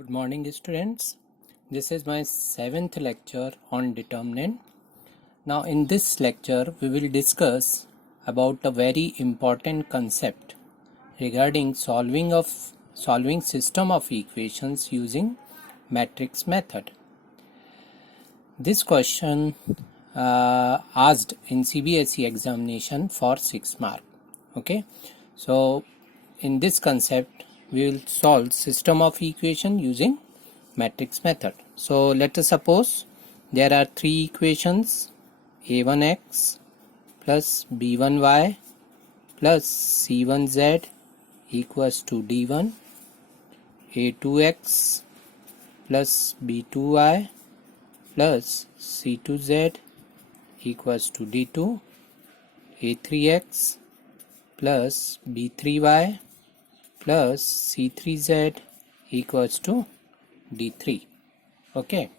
Good morning, students. This is my 7th lecture on determinant. Now in this lecture we will discuss about a very important concept regarding solving system of equations using matrix method. This question asked in CBSE examination for 6 mark. Okay, so in this concept we will solve system of equation using matrix method. So let us suppose there are three equations: a1x plus b1y plus c1z equals to d1, a2x plus b2y plus c2z equals to d2, a3x plus b3y plus c3z equals to d3. Okay,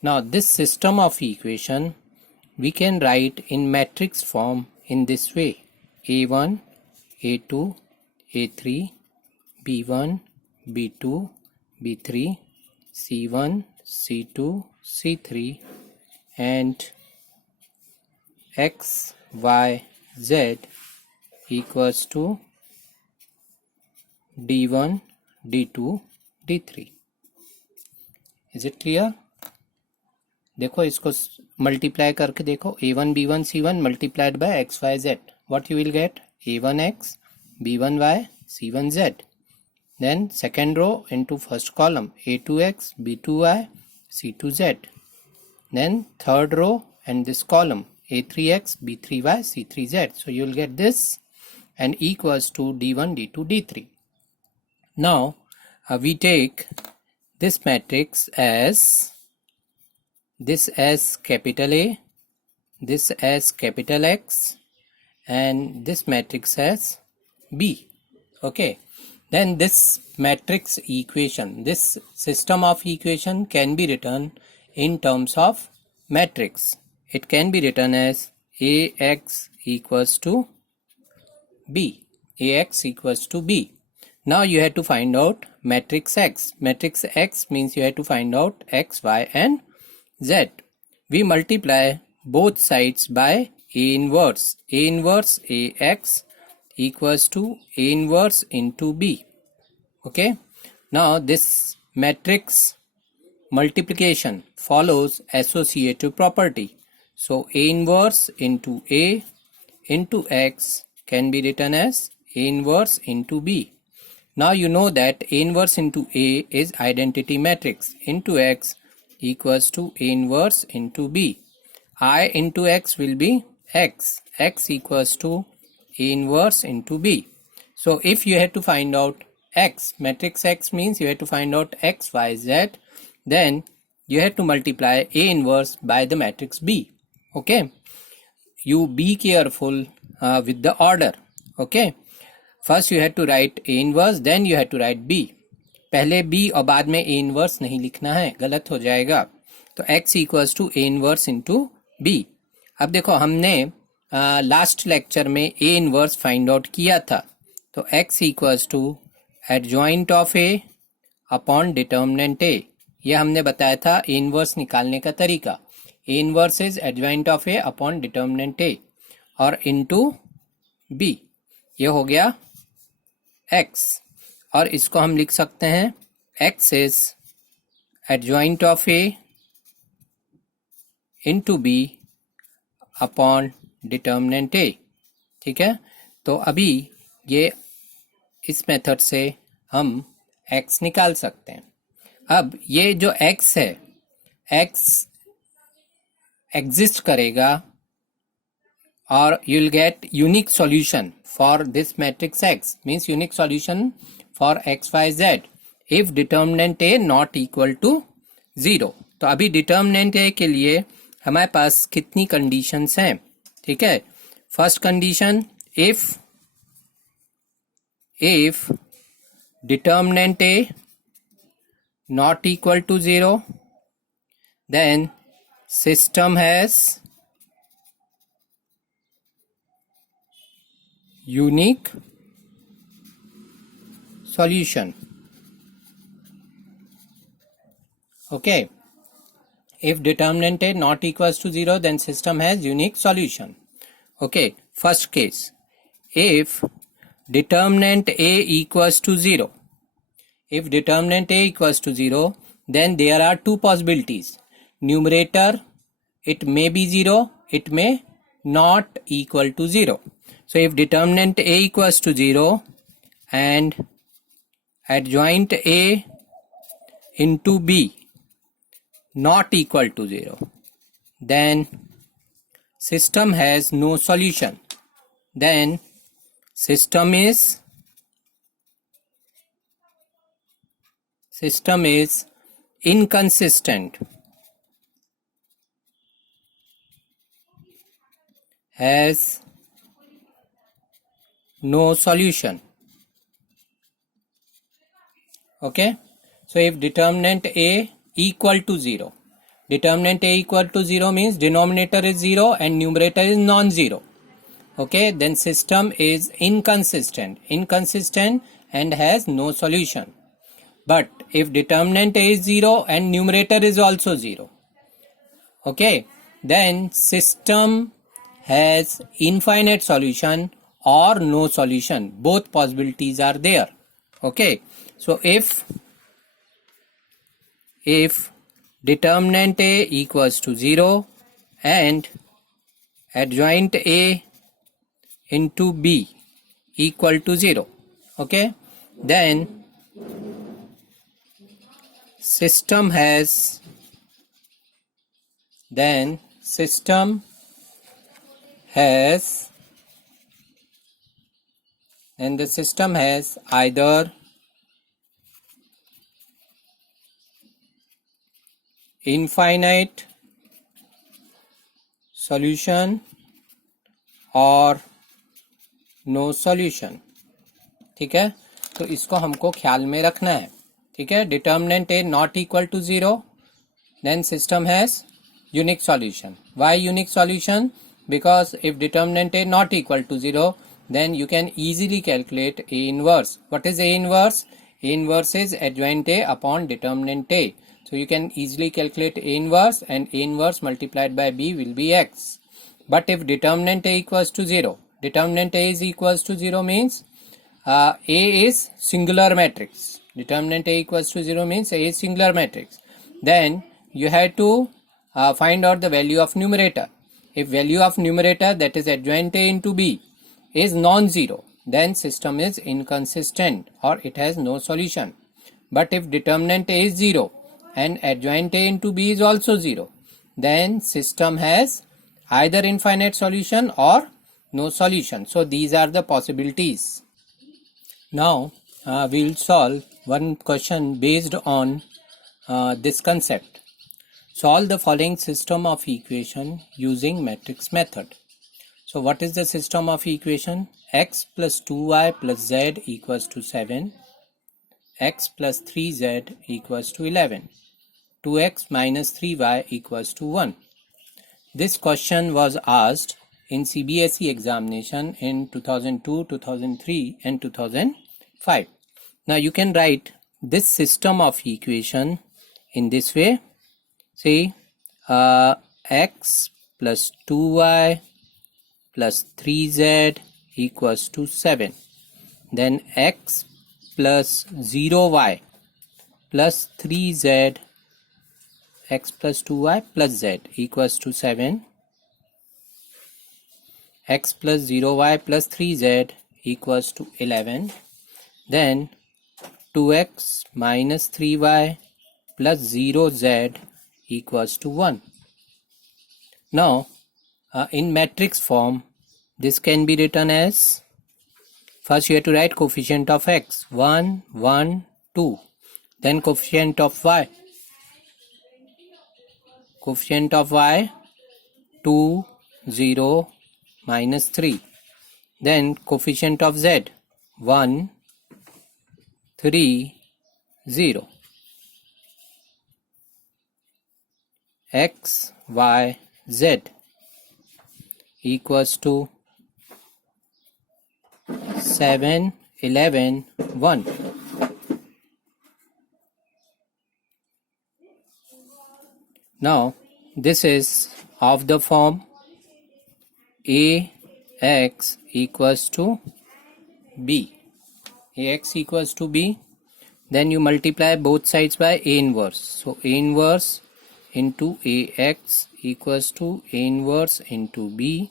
now this system of equation we can write in matrix form in this way: a1, a2, a3, b1, b2, b3, c1, c2, c3, and x, y, z equals to d1, d2, d3. Is it clear? देखो इसको multiply करके देखो, a1 b1 c1 multiplied by x y z, what you will get? a1x b1y c1z. Then second row into first column a2x b2y c2z. Then third row and this column a3x b3y c3z. So you will get this and equals to d1 d2 d3. Now we take this matrix as capital A, this as capital X, and this matrix as B. Okay, then this matrix equation, this system of equation can be written in terms of matrix. It can be written as AX equals to B. AX equals to B. Now you have to find out matrix X. Matrix X means you have to find out X, Y and Z. We multiply both sides by A inverse. A inverse AX equals to A inverse into B. Okay. Now this matrix multiplication follows associative property. So A inverse into A into X can be written as A inverse into B. Now you know that A inverse into A is identity matrix, into X equals to A inverse into B. I into X will be X. X equals to A inverse into B. So if you have to find out X, matrix X means you have to find out X, Y, Z, then you have to multiply A inverse by the matrix B. Okay. You be careful with the order. Okay. First you have to write A inverse, then you have to write B. पहले B और बाद में A inverse नहीं लिखना है, गलत हो जाएगा. तो X equals to A inverse into B. अब देखो हमने लास्ट लेक्चर में A inverse फाइंड आउट किया था. तो X equals to adjoint of A upon determinant A. ये हमने बताया था A inverse निकालने का तरीका. A inverse is adjoint of A upon determinant A और into B. ये हो गया X, और इसको हम लिख सकते हैं X is adjoint of A into B upon determinant A. ठीक है, तो अभी ये इस मेथड से हम X निकाल सकते हैं. अब ये जो X है, X एग्जिस्ट करेगा और you will get unique solution for this matrix X, means unique solution for X, Y, Z if determinant A not equal to 0. तो अभी determinant A के लिए हमारे पास कितनी कंडीशंस हैं? ठीक है, first condition, if determinant A not equal to 0, then system has unique solution. Okay. If determinant A not equals to 0, then system has unique solution. Okay. First case. If determinant A equals to 0. If determinant A equals to 0, then there are two possibilities. Numerator, it may be 0, it may not equal to 0. So if determinant A equals to 0 and adjoint A into B not equal to 0, then system has no solution. Then system is inconsistent, has no solution. Okay. So if determinant A equal to 0, determinant A equal to 0 means denominator is 0 and numerator is non-zero. Okay, then system is inconsistent and has no solution. But if determinant A is 0 and numerator is also 0, okay, then system has infinite solution or no solution. Both possibilities are there. Okay, so if determinant A equals to 0 and adjoint A into B equal to 0, okay, then system has either infinite solution और no solution. ठीक है, तो इसको हमको ख्याल में रखना है. ठीक है, determinant A not equal to 0, then system has unique solution. Why unique solution? Because if determinant A not equal to 0, then you can easily calculate A inverse. What is A inverse? A inverse is adjoint A upon determinant A. So you can easily calculate A inverse, and A inverse multiplied by B will be X. But if determinant A equals to 0, determinant A is equals to 0 means A is singular matrix. Determinant A equals to 0 means A is singular matrix. Then you have to find out the value of numerator. If value of numerator, that is adjoint A into B, is non-zero, then system is inconsistent or it has no solution. But if determinant A is 0 and adjoint A into B is also 0, then system has either infinite solution or no solution. So these are the possibilities. Now we will solve one question based on this concept. Solve the following system of equation using matrix method. So what is the system of equation? X plus 2y plus z equals to 7, x plus 3z equals to 11, 2x minus 3y equals to 1. This question was asked in CBSE examination in 2002, 2003 and 2005. Now you can write this system of equation in this way. See, x plus 2y plus 3z equals to 7. Then x plus 0y plus 3z, x plus 2y plus z equals to 7. X plus 0y plus 3z equals to 11. Then 2x minus 3y plus 0z equals to 1. Now in matrix form, this can be written as, first you have to write coefficient of x 1 1 2, then coefficient of y 2 0 minus 3, then coefficient of z 1 3 0. X, Y, Z equals to 7, 11, 1. Now this is of the form ax equals to b. Ax equals to b. Then you multiply both sides by a inverse. So a inverse into ax equals to a inverse into b.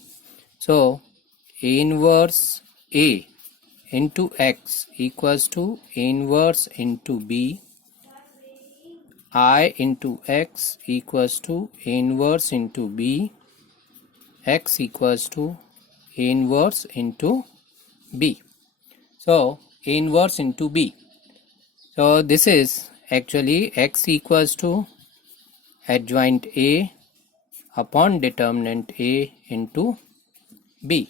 So a inverse a into x equals to a inverse into b. I into x equals to a inverse into b. X equals to a inverse into b. So a inverse into b. So this is actually x equals to adjoint a upon determinant a into b.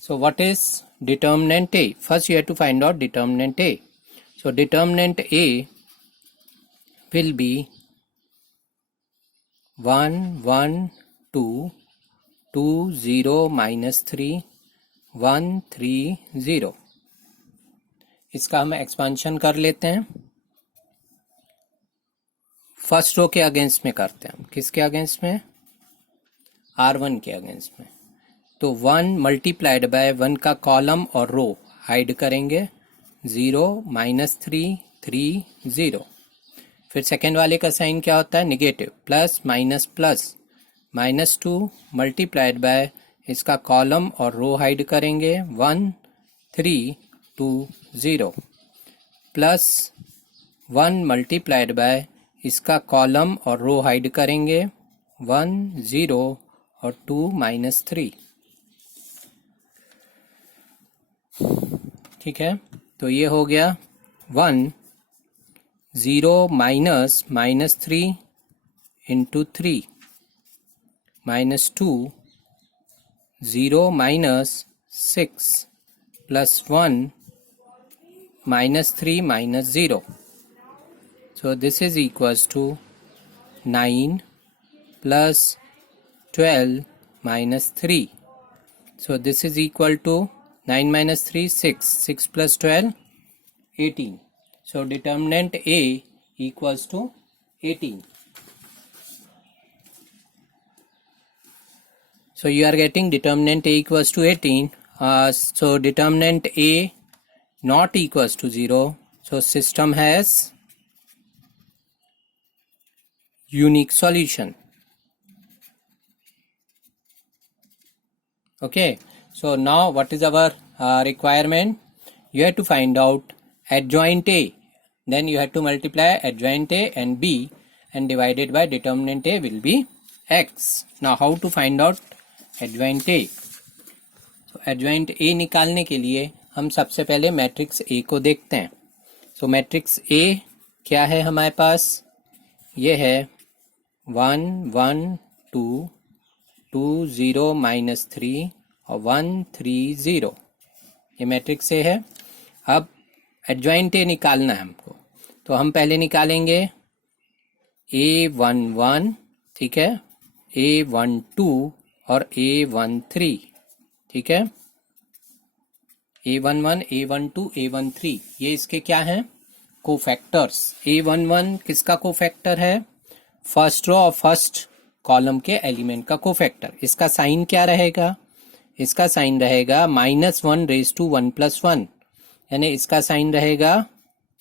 So what is determinant a? First you have to find out determinant a. So determinant a will be 1, 1, 2, 2, 0, minus 3, 1, 3, 0. इसका हम expansion कर लेते हैं. First row के against में करते हैं. किसके अगेंस्ट में? R1 के अगेंस्ट में. तो 1 मल्टीप्लाइड बाय 1 का कॉलम और रो हाइड करेंगे. 0, माइनस 3, 3, 0. फिर सेकेंड वाले का साइन क्या होता है? Negative. Plus minus plus. Minus 2 multiplied bye इसका कॉलम और रो हाइड करेंगे. 1, 3, 2, 0. प्लस 1 मल्टीप्लाइड बाय इसका कॉलम और रो हाइड करेंगे. 1, 0 और 2, माइनस 3. ठीक है. तो ये हो गया 1, 0 minus minus 3 into 3 minus 2, 0 minus 6 plus 1 minus 3 minus 0. So this is equals to 9 plus 12 minus 3. So this is equal to 9 minus 3, 6. 6 plus 12, 18. So determinant A equals to 18. So you are getting determinant A equals to 18. So determinant A not equals to 0. So system has unique solution. Okay. So now what is our requirement? You have to find out adjoint A. Then you have to multiply adjoint A and B and divided by determinant A will be X. Now how to find out adjoint A? So adjoint A निकालने के लिए हम सबसे पहले matrix A को देखते हैं. सो matrix A क्या है हमारे पास? ये है 1, 1, 2, 2, 0, माइनस 3 और 1, 3, 0. ये मैट्रिक्स ए है. अब एडजॉइंट ए निकालना है हमको. तो हम पहले निकालेंगे A11, ठीक है, A12 और A13. ठीक है. A11, A12, A13 ये इसके क्या हैं? कोफैक्टर्स. A11 किसका कोफैक्टर है? फर्स्ट रो और फर्स्ट कॉलम के एलिमेंट का कोफैक्टर. इसका साइन क्या रहेगा? इसका साइन रहेगा -1 रेज टू 1 प्लस 1, यानी इसका साइन रहेगा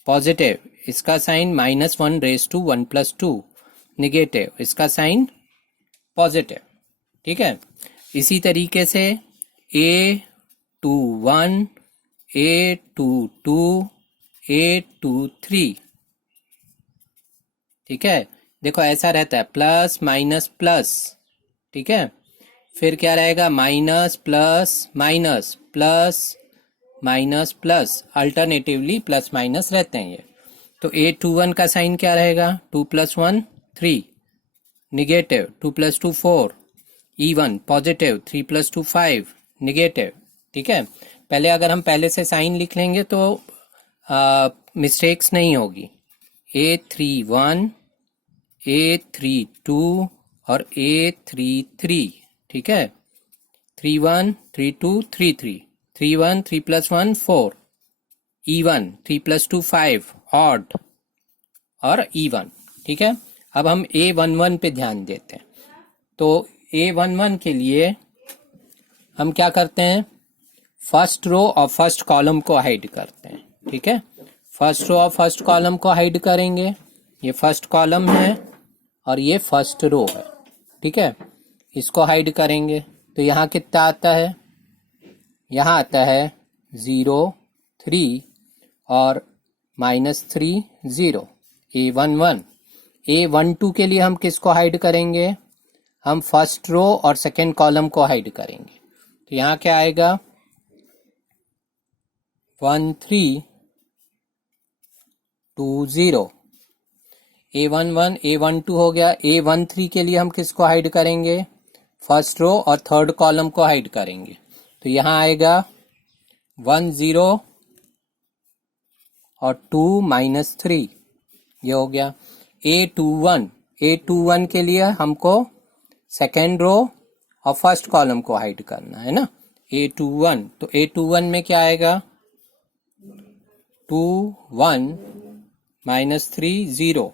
पॉजिटिव. इसका sign -1 raise to 1 plus 2 negative. इसका साइन पॉजिटिव. ठीक है. इसी तरीके से A21, A22, A23. ठीक है. देखो ऐसा रहता है प्लस माइनस प्लस. ठीक है. फिर क्या रहेगा? Minus plus minus plus minus plus. Alternatively plus minus रहते हैं ये. तो A21 का साइन क्या रहेगा? 2 + 1 3 निगेटिव. 2 + 2 4 even positive. 3 + 2 5 निगेटिव. ठीक है. पहले अगर हम पहले से साइन लिख लेंगे तो मिस्टेक्स नहीं होगी. A31, A32 और A33. ठीक है. 31, 32, 33. 31, 3 + 1 4 इवन. 3 + 2 5 ऑड और इवन. ठीक है. अब हम A11 पे ध्यान देते हैं। तो A11 के लिए हम क्या करते हैं, फर्स्ट रो और फर्स्ट कॉलम को हाइड करते हैं। ठीक है, फर्स्ट रो और फर्स्ट कॉलम को हाइड करेंगे। ये फर्स्ट कॉलम है और ये फर्स्ट रो है। ठीक है, इसको हाइड करेंगे तो यहाँ कितना आता है, यहाँ आता है 0 3 और -3 0। A11 A12 के लिए हम किसको हाइड करेंगे, हम फर्स्ट रो और सेकेंड कॉलम को हाइड करेंगे। तो यहाँ क्या आएगा 1 3 2 0। A11 A12 हो गया। A13 के लिए हम किसको हाइड करेंगे, फर्स्ट रो और थर्ड कॉलम को हाइड करेंगे। तो यहाँ आएगा 1 0 और 2 -3, ये हो गया। A21 के लिए हमको सेकेंड रो और फर्स्ट कॉलम को हाइड करना है ना, A21। तो A21 में क्या आएगा 2 1 -3 0।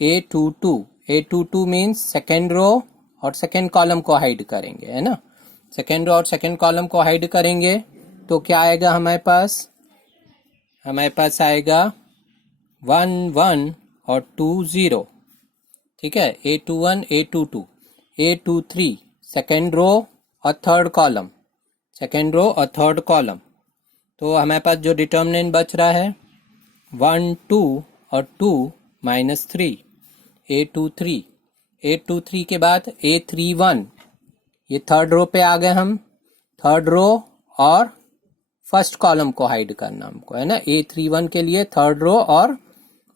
A22 मीन्स सेकेंड रो और सेकेंड कॉलम को हाइड करेंगे, है ना। सेकेंड रो और सेकेंड कॉलम को हाइड करेंगे तो क्या आएगा हमारे पास आएगा 1 1 और 2 0। ठीक है, A21 A22 A23 second row और थर्ड कॉलम, सेकेंड रो और थर्ड कॉलम। तो हमारे पास जो डिटर्मिनेंट बच रहा है 1 2 और 2 -3। A23 के बाद A31, ये थर्ड रो पे आ गए हम। थर्ड रो और फर्स्ट कॉलम को हाइड करना हमको, है ना। A31 के लिए थर्ड रो और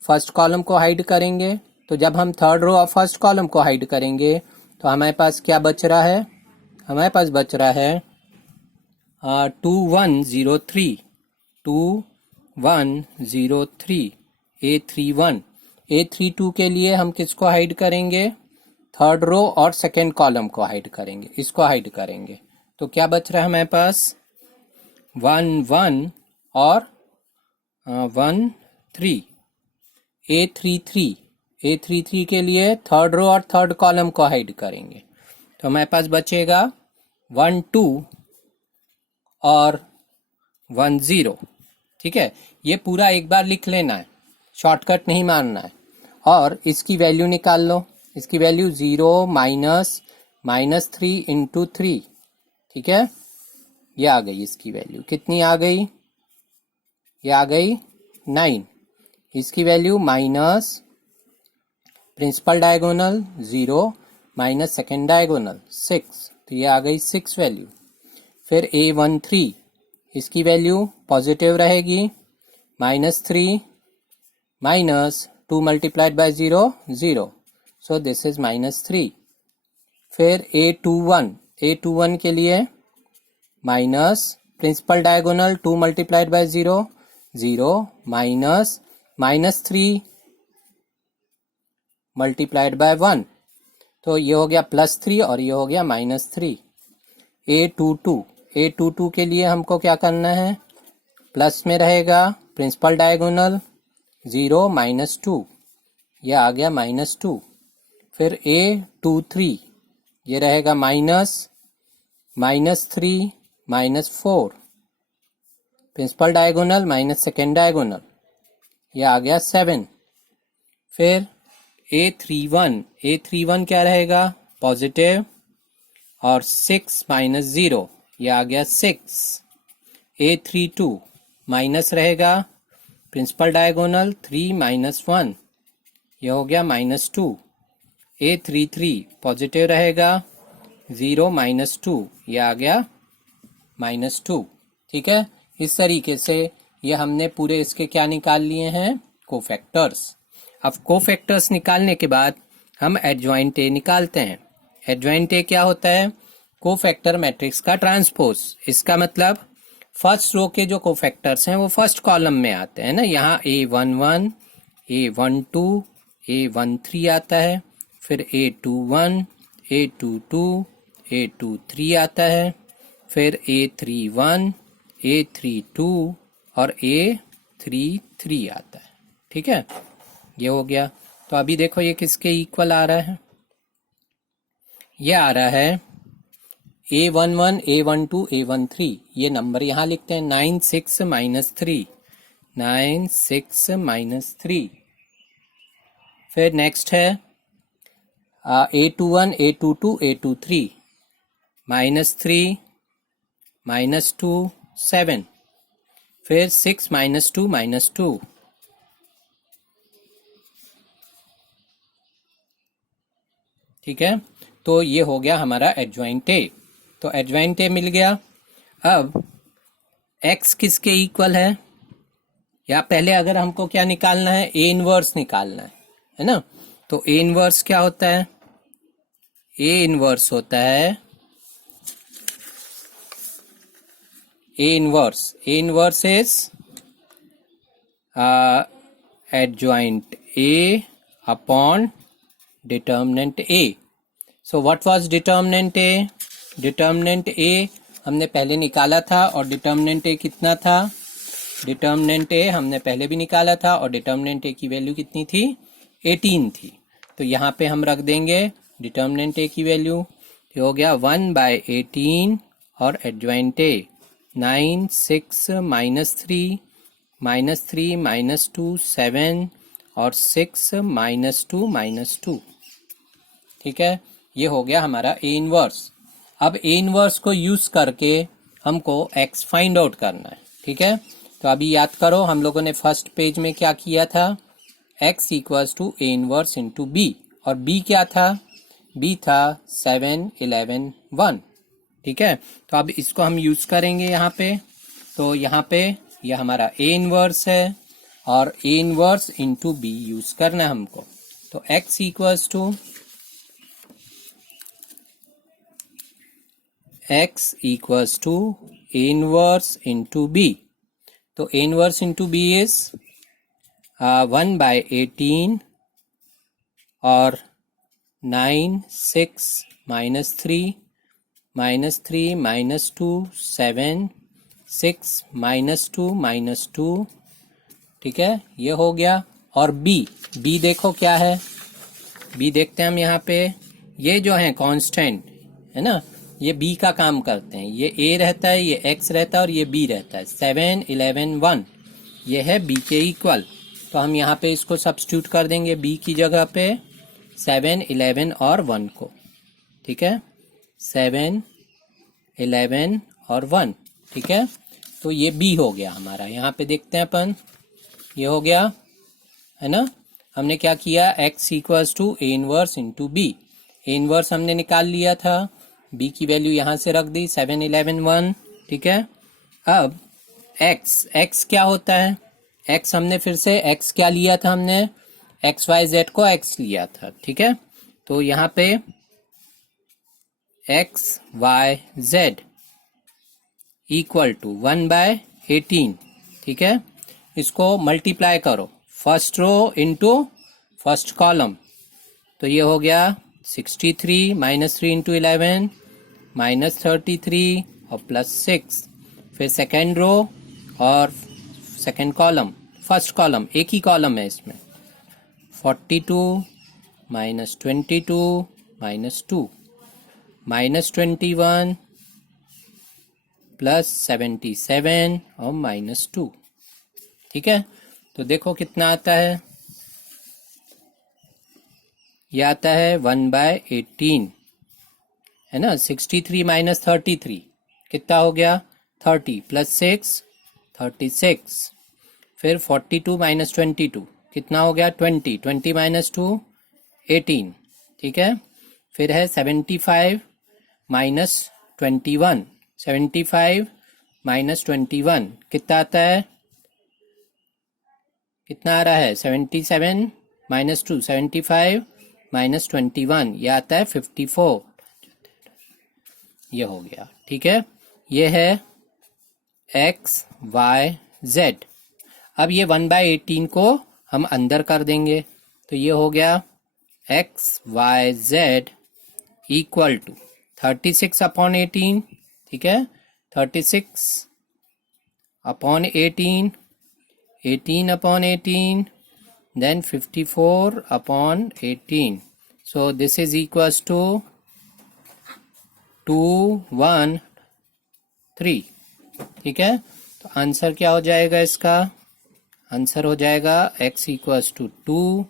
फर्स्ट कॉलम को हाइड करेंगे। तो जब हम थर्ड रो और फर्स्ट कॉलम को हाइड करेंगे तो हमारे पास क्या बच रहा है, हमारे पास बच रहा है 2 1 0 3 2 1 0 3। A31 A32 के लिए हम किसको हाइड करेंगे, थर्ड रो और सेकेंड कॉलम को हाइड करेंगे, इसको हाइड करेंगे। तो क्या बच रहा है हमारे पास 1 1 और 1 3। A33 के लिए थर्ड रो और थर्ड कॉलम को हाइड करेंगे। तो हमारे पास बचेगा 1 2 और 1 0। ठीक है, ये पूरा एक बार लिख लेना है, शॉर्टकट नहीं मारना है। और इसकी वैल्यू निकाल लो, इसकी वैल्यू 0 -3 इंटू 3। ठीक है, ये आ गई इसकी वैल्यू, कितनी आ गई, ये आ गई 9। इसकी value minus principal diagonal 0 minus second diagonal 6, तो ये आ गई 6 वैल्यू। फिर A13, इसकी वैल्यू पॉजिटिव रहेगी, -3 minus 2 multiplied by 0 0, so this is -3। फिर A21 के लिए minus principal diagonal 2 multiplied by 0 0 minus -3 multiplied by 1, तो ये हो गया +3 और ये हो गया -3। A22 के लिए हमको क्या करना है, प्लस में रहेगा प्रिंसिपल डायगोनल 0 -2, ये आ गया -2। फिर A23 ये रहेगा -3 -4, principal diagonal minus second diagonal, ये आ गया 7। फिर A31 क्या रहेगा, पॉजिटिव और 6 -0, ये आ गया 6। A32 माइनस रहेगा, प्रिंसिपल डायगोनल 3 -1, ये हो गया -2। A33 पॉजिटिव रहेगा, 0 -2, ये आ गया -2। ठीक है, इस तरीके से ये हमने पूरे इसके क्या निकाल लिए हैं, कोफैक्टर्स। अब कोफैक्टर्स निकालने के बाद हम एडजॉइंट ए निकालते हैं। एडजॉइंट ए क्या होता है, कोफैक्टर मैट्रिक्स का ट्रांसपोज। इसका मतलब फर्स्ट रो के जो कोफैक्टर्स हैं वो फर्स्ट कॉलम में आते हैं ना। यहाँ A11 A12 A13 आता है, फिर A21 A22 A23 आता है, फिर A31 A32 और A33 आता है। ठीक है, ये हो गया। तो अभी देखो ये किसके इक्वल आ रहा है, ये आ रहा है A11 A12 A13, ये नंबर यहाँ लिखते हैं 9 6 माइनस 3, 9 6 माइनस 3। फिर नेक्स्ट है A21 A22 A23, -3 -2 7, फिर 6 -2 -2, ठीक है। तो ये हो गया हमारा एडजॉइंट ए। तो एडजॉइंट ए मिल गया। अब x किसके इक्वल है, या पहले अगर हमको क्या निकालना है, ए इनवर्स निकालना है ना। तो ए इनवर्स क्या होता है, ए इनवर्स होता है ए inverse is adjoint A upon determinant A. So what was determinant A? Determinant A हमने पहले निकाला था, और determinant A कितना था, determinant A हमने पहले भी निकाला था, और determinant A की वैल्यू कितनी थी, 18 थी। तो यहाँ पे हम रख देंगे determinant A की वैल्यू, ये हो गया 1/18, और adjoint A 9 6 -3 -3 -2 7, और 6 -2 -2, ठीक है। ये हो गया हमारा ए इनवर्स। अब ए इनवर्स को यूज करके हमको x फाइंड आउट करना है, ठीक है। तो अभी याद करो, हम लोगों ने फर्स्ट पेज में क्या किया था, x equals to A inverse into B, और b क्या था, b था 7 11 1, ठीक है। तो अब इसको हम यूज करेंगे यहाँ पे। तो यहाँ पे यह हमारा ए इनवर्स है, और A inverse into B use करना है हमको। तो x equals to A inverse into B. तो A inverse into B is 1/18, और 9 6 -3 -2 7 6 -2 -2, ठीक है। ये हो गया। और बी देखो क्या है, बी देखते हैं हम यहाँ पे। ये जो है कांस्टेंट है ना, ये बी का काम करते हैं। ये ए रहता है, ये एक्स रहता है, और ये बी रहता है। 7 11 1 ये है बी के इक्वल। तो हम यहाँ पे इसको सब्स्टिट्यूट कर देंगे बी की जगह पे 7 11 और 1 को, ठीक है। 7 11 और 1, ठीक है। तो ये बी हो गया हमारा। यहाँ पे देखते हैं अपन, ये हो गया है ना। हमने क्या किया, x equals to A inverse into B. A inverse हमने निकाल लिया था, b की वैल्यू यहाँ से रख दी 7 11 1, ठीक है। अब x क्या होता है, x हमने फिर से x क्या लिया था, हमने x y z को x लिया था, ठीक है। तो यहाँ पे x y z equal to 1/18, ठीक है। इसको मल्टीप्लाई करो, first row into first column. तो ये हो गया 63 -3 इंटू 11 -33 और +6। फिर सेकेंड रो और सेकेंड कॉलम, फर्स्ट कॉलम एक ही कॉलम है इसमें, 42 -22 -2 -21 +77 और -2, ठीक है। तो देखो कितना आता है, यह आता है 1/18 है ना। 63 - 33 कितना हो गया, 30 +6 36। फिर 42 - 22 कितना हो गया, 20 20 - 2 18, ठीक है। फिर है 75 - 21 75 - 21 कितना आता है, कितना आ रहा है, 77 - 2 75 - 21 ये आता है 54, ये हो गया, ठीक है। ये है x y z। अब ये 1/18 को हम अंदर कर देंगे, तो ये हो गया x y z equal to 36/18, ठीक है। 36/18 18/18 then 54 upon 18. So this is equals to 213. ठीक है, तो आंसर क्या हो जाएगा इसका? आंसर हो जाएगा x equals to 2,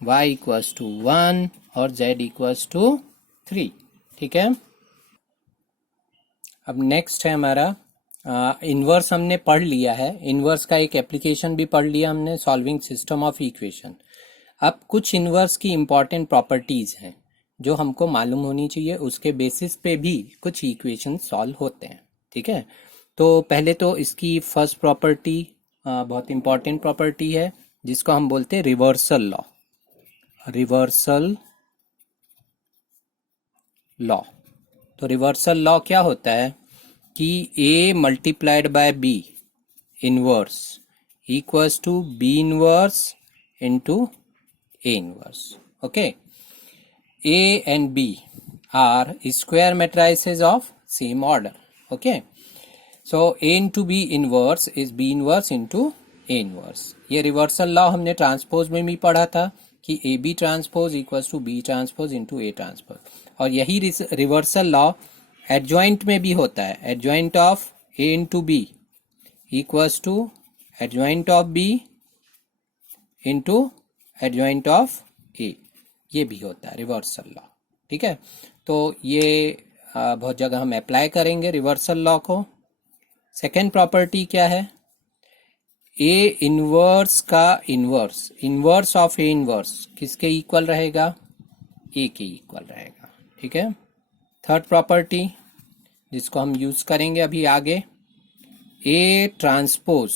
y equals to 1 और z इक्वल्स टू 3. ठीक है, अब नेक्स्ट है हमारा इन्वर्स. हमने पढ़ लिया है इन्वर्स का, एक एप्लीकेशन भी पढ़ लिया हमने, सॉल्विंग सिस्टम ऑफ इक्वेशन. अब कुछ इन्वर्स की इंपॉर्टेंट प्रॉपर्टीज हैं जो हमको मालूम होनी चाहिए, उसके बेसिस पे भी कुछ इक्वेशन सॉल्व होते हैं. ठीक है, तो पहले तो इसकी फर्स्ट प्रॉपर्टी बहुत इंपॉर्टेंट प्रॉपर्टी है जिसको हम बोलते हैं रिवर्सल लॉ. Reversal law. तो रिवर्सल लॉ क्या होता है कि a multiplied by b inverse equals to b inverse into a inverse. Okay, a and b are square matrices of same order. Okay, so a into b inverse is b inverse into a inverse. ये reversal law हमने transpose में भी पढ़ा था कि A B transpose equals to B transpose into A transpose. और यही reversal law adjoint में भी होता है. Adjoint of A into B equals to adjoint of B into adjoint of A. ये भी होता है रिवर्सल लॉ. ठीक है, तो ये बहुत जगह हम अप्लाई करेंगे रिवर्सल लॉ को. सेकेंड प्रॉपर्टी क्या है? ए इनवर्स का inverse, inverse of A inverse किसके इक्वल रहेगा? ए के इक्वल रहेगा. ठीक है, थर्ड प्रॉपर्टी जिसको हम यूज करेंगे अभी आगे, ए ट्रांसपोज.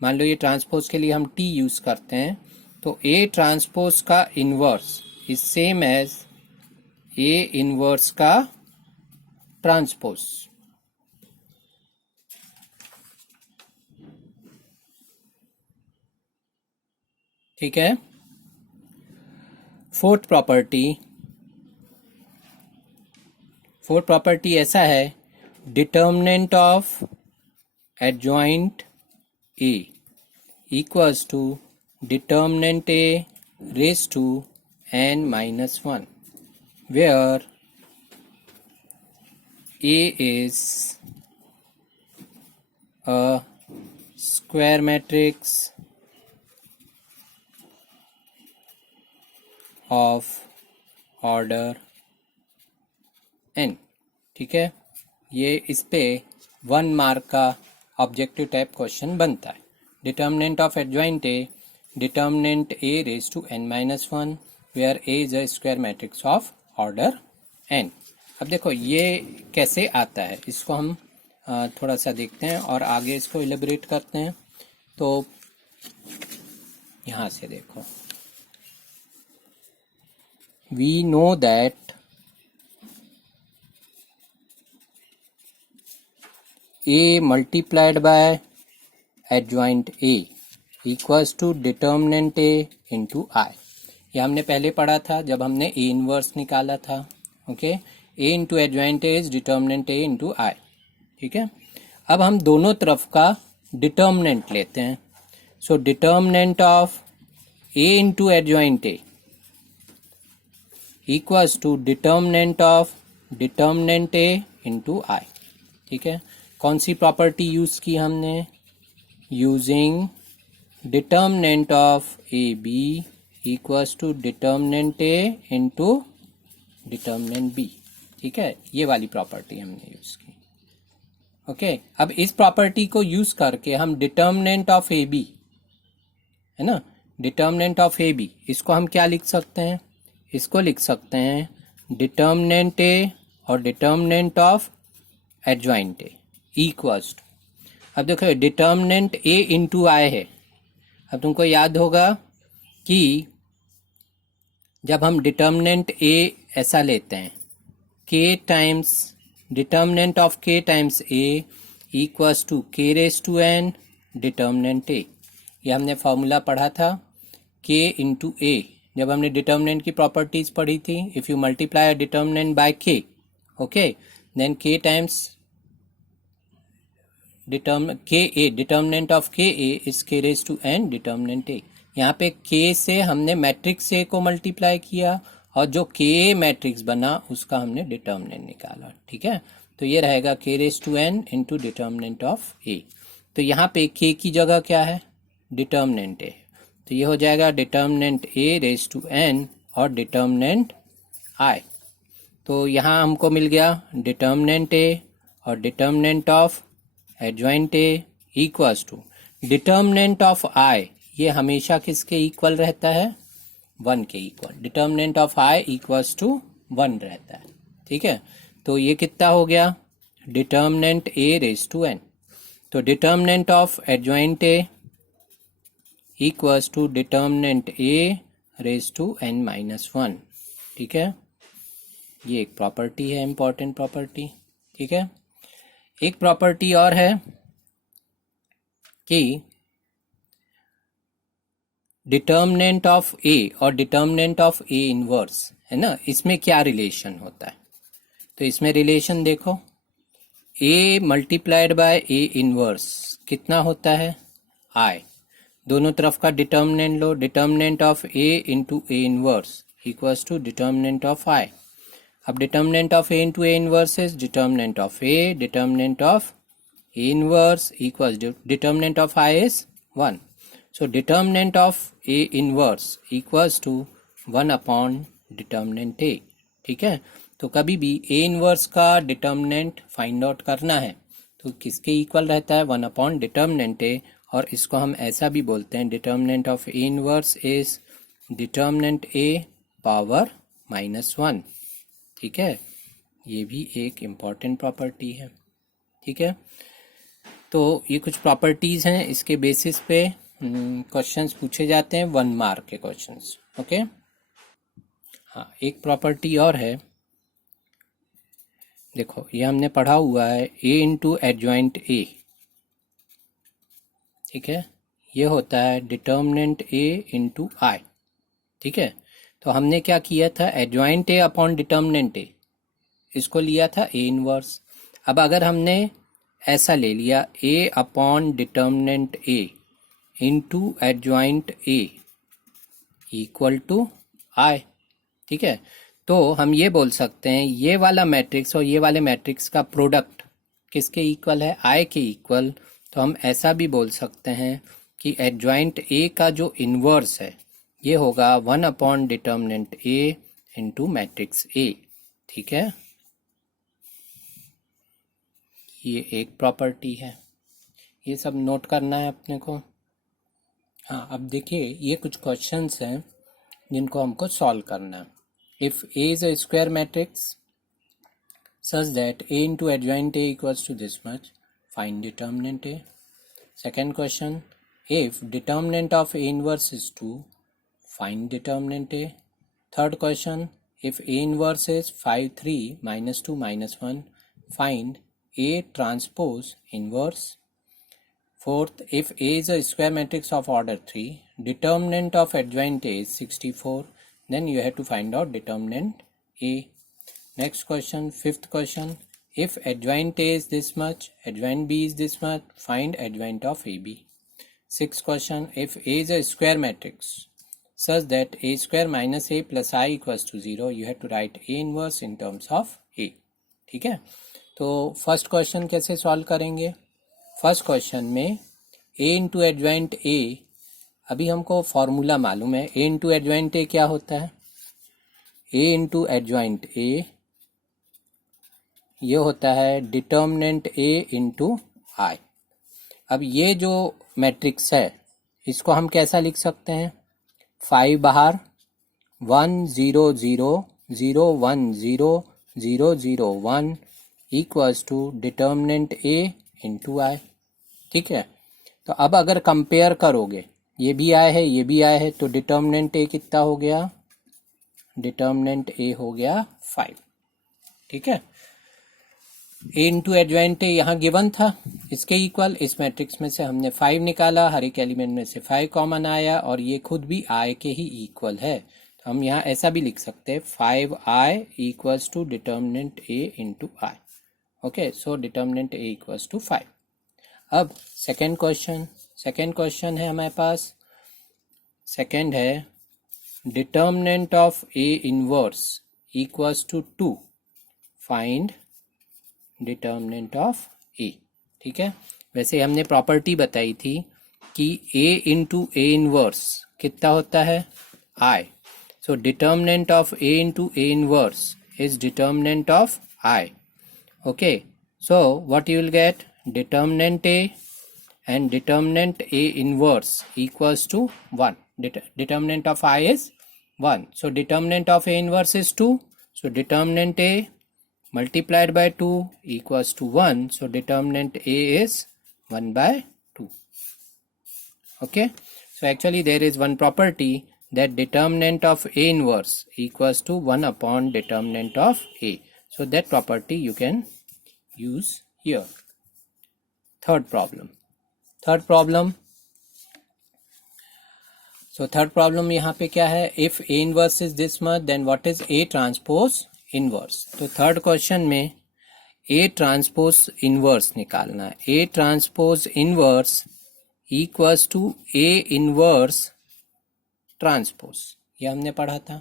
मान लो ये ट्रांसपोज के लिए हम टी यूज करते हैं, तो ए ट्रांसपोज का inverse is same as A inverse का ट्रांसपोज. ठीक है, फोर्थ प्रॉपर्टी ऐसा है, determinant of adjoint A equals to determinant A raise to n minus 1, where A is a square matrix of order n. ठीक है, ये इस पे 1 मार्क का ऑब्जेक्टिव टाइप क्वेश्चन बनता है. Determinant of adjoint A, determinant A raise to n minus 1 where A is a square matrix of order n. अब देखो ये कैसे आता है, इसको हम थोड़ा सा देखते हैं और आगे इसको इलेबोरेट करते हैं. तो यहां से देखो, we know that A multiplied by adjoint A equals to determinant A into I. ये हमने पहले पढ़ा था जब हमने ए इनवर्स निकाला था. Okay, A into adjoint A is determinant A into I. ठीक है, अब हम दोनों तरफ का डिटर्मिनेंट लेते हैं. So determinant of A into adjoint A equals to determinant of determinant A into I. ठीक है, कौन सी प्रॉपर्टी यूज की हमने? Using determinant of A B equals to determinant A into determinant B. ठीक है, ये वाली प्रॉपर्टी हमने यूज की. ओके, अब इस प्रॉपर्टी को यूज करके हम डिटर्मिनेंट ऑफ ए बी है ना, डिटर्मिनेंट ऑफ ए बी, इसको हम क्या लिख सकते हैं? इसको लिख सकते हैं डिटर्मिनेंट ए और determinant of adjoint A equals to. अब देखो डिटर्मिनेंट ए इंटू आई है. अब तुमको याद होगा कि जब हम डिटर्मिनेंट ए ऐसा लेते हैं, k times determinant of k times a equals to k raise to n determinant a. ये हमने फॉर्मूला पढ़ा था k इंटू a जब हमने डिटर्मिनेंट की प्रॉपर्टीज पढ़ी थी. If you multiply determinant by k, okay, then k times determinant of ka is k raise to n determinant a. यहाँ पे k से हमने मैट्रिक्स A को मल्टीप्लाई किया और जो k मैट्रिक्स बना उसका हमने डिटर्मिनेंट निकाला, ठीक है। तो ये रहेगा k raise to n into determinant of A। तो यहाँ पे k की जगह क्या है, डिटर्मिनेंट A, तो ये हो जाएगा determinant A raise to n और डिटर्मिनेंट I। तो यहाँ हमको मिल गया डिटर्मिनेंट A और determinant of adjoint A equals to determinant of I, ये हमेशा किसके इक्वल रहता है, 1 के equal. Determinant of I equals to 1 रहता है, ठीक है। तो ये कितना हो गया, determinant A raise to n। तो determinant of adjoint A equals to determinant A raise to n minus 1, ठीक है। ये एक प्रॉपर्टी है, इंपॉर्टेंट प्रॉपर्टी, ठीक है। एक प्रॉपर्टी और है कि डिटर्मिनेंट ऑफ A और डिटर्मिनेंट ऑफ A इनवर्स है ना, इसमें क्या रिलेशन होता है। तो इसमें रिलेशन देखो, A मल्टीप्लाइड बाय A इनवर्स कितना होता है, I। दोनों तरफ का डिटर्मिनेंट लो, determinant of A into A inverse equals to determinant of I। अब determinant of A into A inverse is determinant of A, determinant of A inverse equals determinant of I is 1। So determinant of A inverse equals to 1 upon determinant A, ठीक है। तो कभी भी A inverse का determinant find out करना है तो किसके इक्वल रहता है, 1 अपॉन डिटर्मिनेंट A। और इसको हम ऐसा भी बोलते हैं, determinant of A inverse is determinant A power -1, ठीक है। ये भी एक इम्पॉर्टेंट प्रॉपर्टी है, ठीक है। तो ये कुछ प्रॉपर्टीज हैं, इसके बेसिस पे क्वेश्चंस पूछे जाते हैं, 1 मार्क के क्वेश्चंस, ओके। हाँ, एक प्रॉपर्टी और है, देखो ये हमने पढ़ा हुआ है A इंटू एडजॉइंट A, ठीक है। ये होता है डिटर्मिनेंट A इंटू I, ठीक है। तो हमने क्या किया था, adjoint A upon determinant A, इसको लिया था A इनवर्स। अब अगर हमने ऐसा ले लिया A upon determinant A into adjoint A equal to I, ठीक है। तो हम ये बोल सकते हैं ये वाला मैट्रिक्स और ये वाले मैट्रिक्स का प्रोडक्ट किसके इक्वल है, I के इक्वल। तो हम ऐसा भी बोल सकते हैं कि एडजॉइंट A का जो इन्वर्स है ये होगा 1 upon determinant A into matrix A, ठीक है। ये एक प्रॉपर्टी है, ये सब नोट करना है अपने को। हाँ, अब देखिए ये कुछ क्वेश्चंस हैं जिनको हमको सॉल्व करना है। If A is a square matrix such that A into adjoint A equals to this much, find determinant A. Second question, if determinant of A inverse is 2, find determinant A. Third question, if A inverse is 5 3 minus 2 minus 1, find A transpose inverse. Fourth, if A is a square matrix of order 3, determinant of adjoint A is 64, then you have to find out determinant A. Next question, fifth question, if adjoint A is this much, adjoint B is this much, find adjoint of AB. Sixth question, if A is a square matrix such that A square minus A plus I equals to 0, you have to write A inverse in terms of A, ठीक है। तो first question कैसे solve करेंगे, first question में A into adjoint A, अभी हमको formula मालूम है। A इंटू एडजॉइंट A क्या होता है, A इंटू एडजॉइंट A ये होता है डिटर्मिनेंट A इंटू I। अब ये जो मैट्रिक्स है इसको हम कैसा लिख सकते हैं, 5 बाहर 1 0 0 0 1 0 0 0 1 equals to determinant A into I, ठीक है। तो अब अगर कंपेयर करोगे, ये भी I है ये भी I है, तो डिटर्मिनेंट A कितना हो गया, डिटर्मिनेंट A हो गया 5, ठीक है। A इंटू एडजॉइंट A यहाँ गिवन था, इसके इक्वल, इस मैट्रिक्स में से हमने 5 निकाला, हर एक एलिमेंट में से 5 कॉमन आया और ये खुद भी I के ही इक्वल है। तो हम यहाँ ऐसा भी लिख सकते हैं 5I equals to determinant A into I, okay. So determinant A equals to 5। अब सेकेंड क्वेश्चन है हमारे पास, सेकेंड है determinant of A inverse equals to 2, find determinant of A. ठीक है, वैसे हमने प्रॉपर्टी बताई थी कि ए इंटू ए इनवर्स कितना होता है, I. So determinant of A into A inverse is determinant of I. Okay, so what you will get, determinant A and determinant A inverse equals to 1. Determinant of I is 1, so determinant of A inverse is 2, so determinant A multiplied by 2 equals to 1, so determinant A is 1 by 2. Okay, so actually there is one property that determinant of A inverse equals to 1 upon determinant of A. So that property you can use here. Third problem. So third problem यहाँ पे क्या है, if A inverse is this much then what is A transpose inverse. तो third question में A transpose inverse निकालना है. A transpose inverse equals to A inverse transpose, ये हमने पढ़ा था।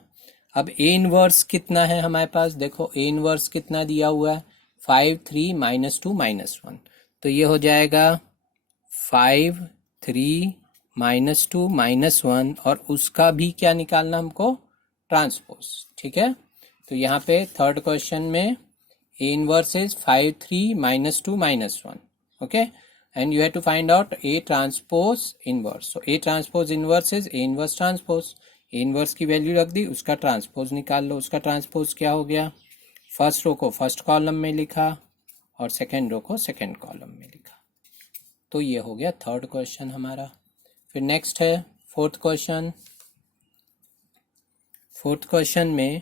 अब ए इनवर्स कितना है हमारे पास, देखो ए इनवर्स कितना दिया हुआ है, 5 3 -2 -1, तो ये हो जाएगा 5 3 -2 -1 और उसका भी क्या निकालना हमको, ट्रांसपोज। ठीक है, तो यहाँ पे थर्ड क्वेश्चन में ए inverse is 5 3 -2 -1, okay, and you have to find out A transpose inverse. So A transpose inverse is A inverse transpose. A inverse की वैल्यू रख दी, उसका ट्रांसपोज निकाल लो। उसका ट्रांसपोज क्या हो गया, फर्स्ट रो को फर्स्ट कॉलम में लिखा और सेकेंड रो को सेकेंड कॉलम में लिखा। तो ये हो गया थर्ड क्वेश्चन हमारा। फिर नेक्स्ट है फोर्थ क्वेश्चन। फोर्थ क्वेश्चन में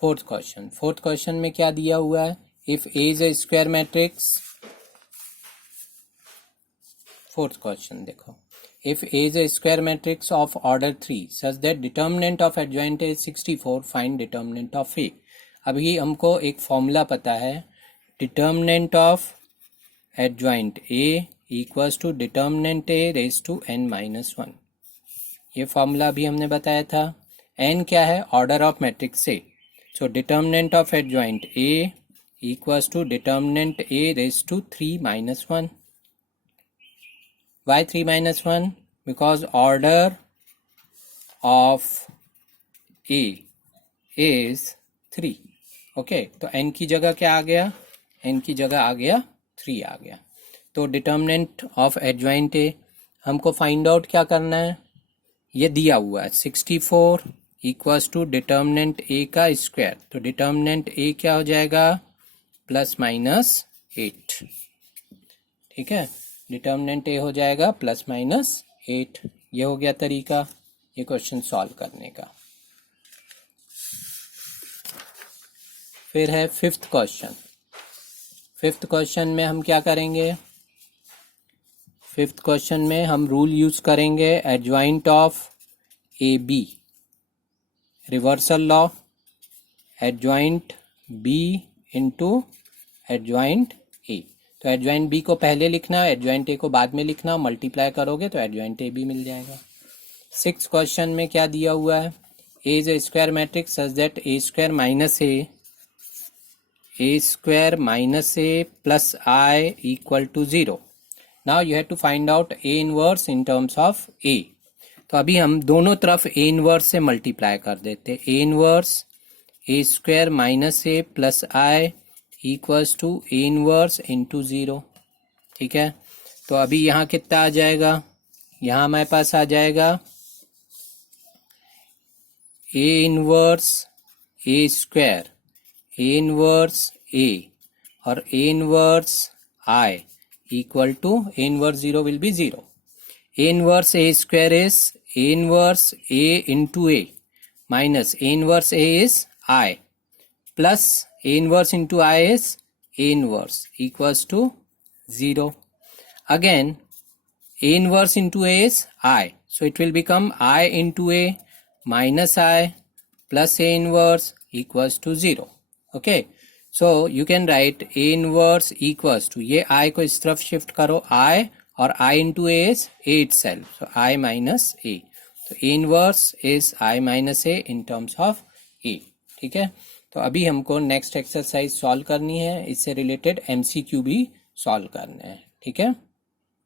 फोर्थ क्वेश्चन में क्या दिया हुआ है, if A is a square matrix. Fourth question देखो, if A is a square matrix of order 3 such that determinant of adjoint is 64, find determinant of A. अभी हमको एक फॉर्मूला पता है, determinant of adjoint A equals to determinant A raise to n-1। ये formula भी हमने बताया था। n क्या है, order of matrix A. So determinant of adjoint A equals to determinant A raised to 3 - 1. Why 3 - 1? Because order of A is 3. Okay, तो n की जगह क्या आ गया, n की जगह आ गया 3 आ गया। तो determinant of adjoint A हमको फाइंड आउट क्या करना है, ये दिया हुआ है 64 इक्वल्स टू डिटर्मिनेंट ए का स्क्वायर। तो डिटर्मिनेंट ए क्या हो जाएगा, +-8। ठीक है, डिटर्मिनेंट ए हो जाएगा +-8। ये हो गया तरीका ये क्वेश्चन सॉल्व करने का। फिर है फिफ्थ क्वेश्चन। फिफ्थ क्वेश्चन में हम क्या करेंगे, फिफ्थ क्वेश्चन में हम रूल यूज करेंगे adjoint of A B, reversal law, adjoint B into adjoint A. तो एडजॉइंट बी को पहले लिखना, एडजॉइंट ए को बाद में लिखना, मल्टीप्लाई करोगे तो एडजॉइंट ए बी मिल जाएगा। सिक्स क्वेश्चन में क्या दिया हुआ है, A is a square matrix such that A square minus A plus I equal to 0। Now you have to find out A inverse in terms of A. तो अभी हम दोनों तरफ ए इनवर्स से मल्टीप्लाई कर देते, A inverse A square minus A plus I equals to A inverse into 0। ठीक है, तो अभी यहाँ कितना आ जाएगा, यहाँ हमारे पास आ जाएगा A inverse A square, A inverse A और A inverse I equal to A inverse 0 will be 0। A inverse A square is A inverse A into A minus A inverse A is I plus A inverse into I is A inverse equals to 0. Again A inverse into A is I, so it will become I into A minus I plus A inverse equals to 0. Okay, so you can write A inverse equals to, ये I को इस तरफ shift करो, I, और I into A is A itself, so I minus A, तो A inverse is I minus A in terms of A. ठीक है, तो अभी हमको नेक्स्ट एक्सरसाइज सॉल्व करनी है, इससे रिलेटेड एमसीक्यू भी सॉल्व करना है। ठीक है।